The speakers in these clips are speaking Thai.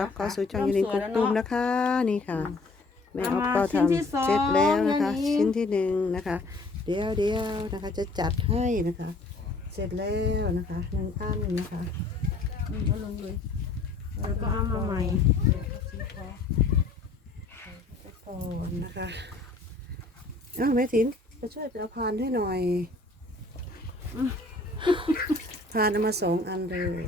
รับเข้าสู่ช่องยูนิคกุ๊กตูมนะคะ นี่ค่ะแม่ออฟเอามาก็ชิ้นที่ทำสองเสร็จแล้วนะคะอันนี้ชิ้นที่หนึ่งนะคะ เดี๋ยวเดี๋ยวนะคะ จะจัดให้นะคะ เสร็จแล้วนะคะหนึ่งอันนะคะอืมก็ลงเลยแล้วก็เอามาใหม่ก่อนนะคะอ้าวแม่ถินจะช่วยไปเอาพานให้หน่อยพานเอามาสองอันเลย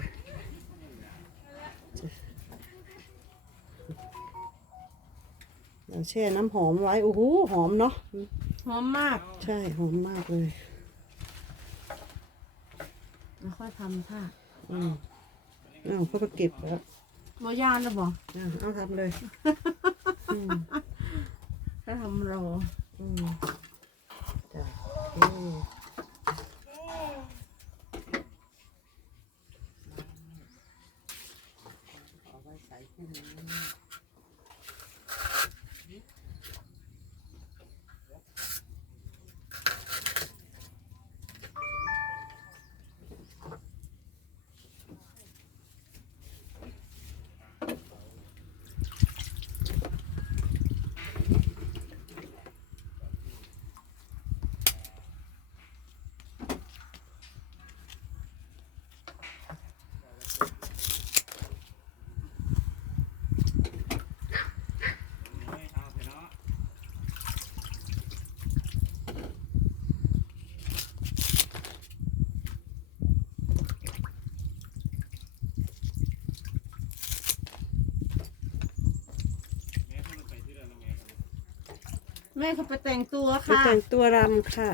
แช่น้ำหอมไว้โอ้โหหอมเนาะหอมมากใช่หอมมากเลยแล้วค่อยทำค่ะอืมอ้าวเขาไปเก็บแล้วโมยานแล้วบอกอ้าวเอาทำเลยอืมก็ทำรออืมจ้ะโอเคเอาไว้ใส่แค่นี้ แม่เขาไปแต่งตัวไปค่ะ แต่งตัวรำค่ะ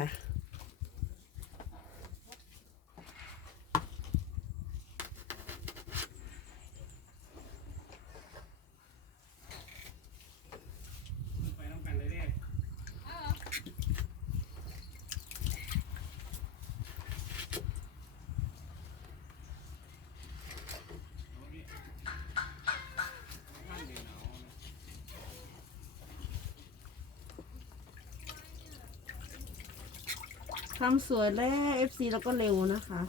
ทำสวยแล้ว FC แล้วก็เร็วนะคะ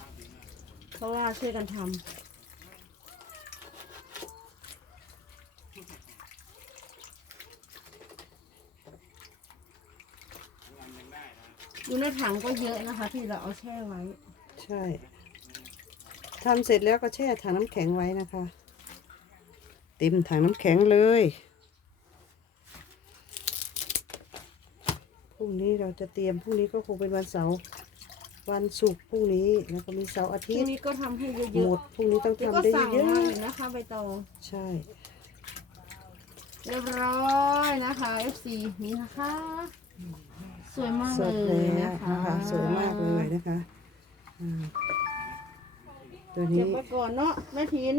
เพราะว่าช่วยกันทำอยู่ในถังก็เยอะนะคะ ที่เราเอาแช่ไว้ ใช่ทำเสร็จแล้วก็แช่ถังน้ำแข็งไว้นะคะ เต็มถังน้ำแข็งเลย พรุ่งนี้เราจะเตรียมพรุ่งนี้ก็คงเป็นวันเสาร์วันศุกร์พรุ่งนี้แล้วก็มีเสาร์อาพทิรุ่ตงย์นี้ก็ทำให้เยหมอะดพรุ่งนี้ต้องๆแล้วทำก็ได้สั่งเยอะมาเลยนะคะใบตองๆใช่ เรียบร้อยนะคะ FC นี่นะคะ สวยมากสเลดยแล้วนะคะนะคะสวยมากเลยนะคะอ่าตัวเก็นี้บไว้ก่อนเนาะแม่ถิน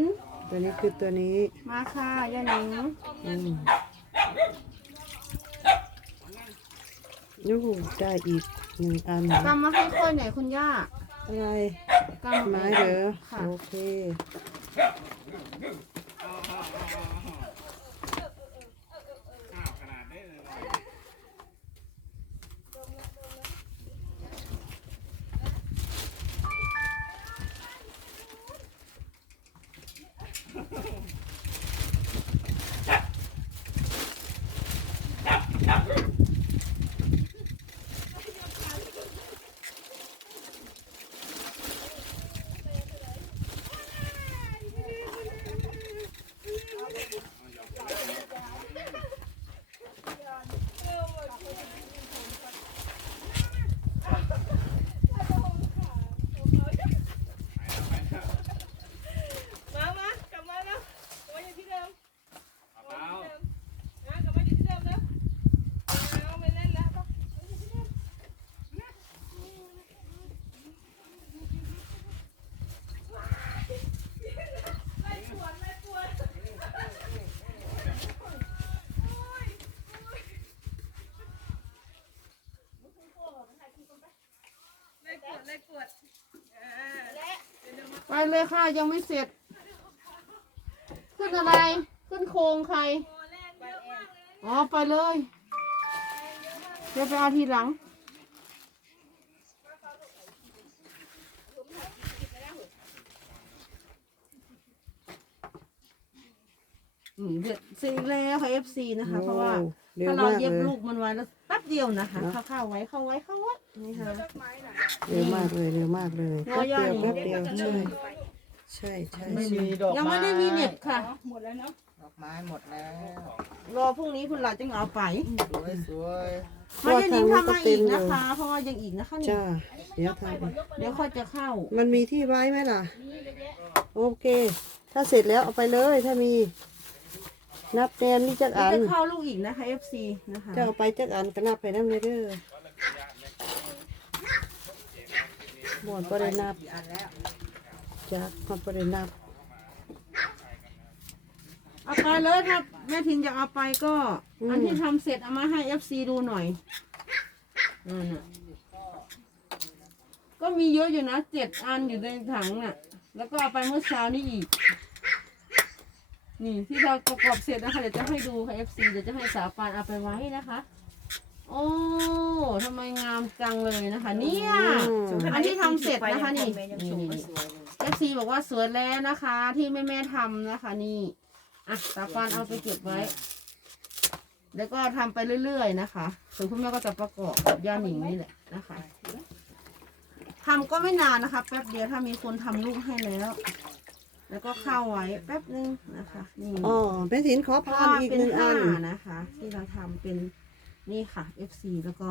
ตัวนี้คือตัวนี้มาค่ะย่าหนิง อืม นู่นได้อีกหนึ่งอัน กำมาให้ค่อยหน่อยคุณย่าอะไรกำไม้เหรอค่ะ โอเคมามากลับมาแล้วกลับมาอยู่ที่เดิมกลับมาอยู่ที่เดิมนะกลับมาอยู่ที่เดิมแล้วเอาไม่เล่นแล้วปะมาอยู่ที่เดิมไล่ปวดไล่ปวดไล่ปวดไล่ปวดอ่า ไป เลยค่ะ ยังไม่เสร็จ ขึ้นอะไร ขึ้นโครงใคร อ๋อ ไปเลย เดี๋ยวไปเอาทีหลัง อืมเด็ดเสร็จแล้วค่ะ FC นะคะ เพราะว่า โอ้เร็วถ้าเรามากเย็บเลยลูกมันไว้แล้วแป๊บเดียวนะคะ เนอะ เข้าเข้าไว้เข้าไว้เข้าไว้นี่ค่ะ เร็วมากเลยเร็วมากเลยงแป๊อบย่อเดียวนี่แป๊บเดียวใช่ ใช่ใช่ไม่ใช่มีดอกยังไม่ได้มีเน็บค่ะ หมดแล้วเนาะดอกไม้หมดแล้ว รอพรุ่งนี้คุณหลานจึงเอาไปสวยสวยมายังนิ้งทำมาอีกนะคะ เพราะว่ายังอีกนะคะนี่จ้าเดี๋ยวทเดี๋ยวค่อยจะเข้าำมันมีที่ไว้ไหมล่ะ โอเค ถ้าเสร็จแล้วเอาไปเลยถ้ามี นับแนนนี่จักเดี๋ยวอันจะเข้าลูกอีกนะคะ FC นะคะจะเอาไปจักอันก็นับไปน้ำเลยเด้อหมดประเด็นนับจักหมดป ระเด็นนับ เอาไปเลยถ้าแม่ทินอยากเอาไปก็ อันที่ทำเสร็จเอามาให้ FC ดูหน่อยนั่นน่ะก็มีเยอะอยู่นะเจ็ดอันอยู่ในถังน่ะ แล้วก็เอาไปเมื่อเช้านี้อีก นี่ที่เราประกอบเสร็จนะคะเดี๋ยวจะให้ดูค่ะ FC เดี๋ยวจะให้สาวปานเอาไปไว้นะคะ โอ้ทำไมงามจังเลยนะคะ เนี่ย อันที่ทำเสร็จนะคะนี่นี่นี่ FC บอกว่าสวยแล้วนะคะ ที่แม่แม่ๆทำนะคะ นี่อะสาวปานเอาไปเก็บไว้ แล้วก็ทำไปเรื่อยๆนะคะส่วนคุณแม่ก็จะประกอบกับย่าหนิงนี่แหละนะคะทำก็ไม่นานนะคะ แป๊บเดียวถ้ามีคนทำลูกให้แล้ว แล้วก็เข้าไว้แป๊บนึงนะคะนี่อ๋อแม่ถินขอเพราะพานว่าอีกเป็นหนึ่งอัห้านนะคะ ที่เราทำเป็นนี่ค่ะ FC แล้วก็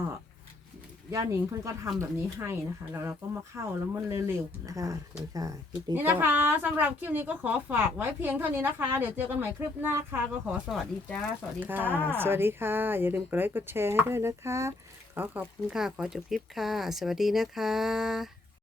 ย่าหนิงเพิ่นก็ทำแบบนี้ให้นะคะ แล้วเราก็มาเข้าแล้วมันเร็วๆนะคะค่ะนี่ค่ะคลิปนี้นี่ก็นะคะสำหรับคลิปนี้ก็ขอฝากไว้เพียงเท่านี้นะคะ เดี๋ยวเจอกันใหม่คลิปหน้าค่ะ ก็ขอสวัสดีจ้า สวัสดีค่ะค่ะสวัสดีค่ะ อย่าลืมกดไลค์กดแชร์ให้ด้วยนะคะ ขอขอบคุณค่ะ ขอจบคลิปค่ะ สวัสดีนะคะ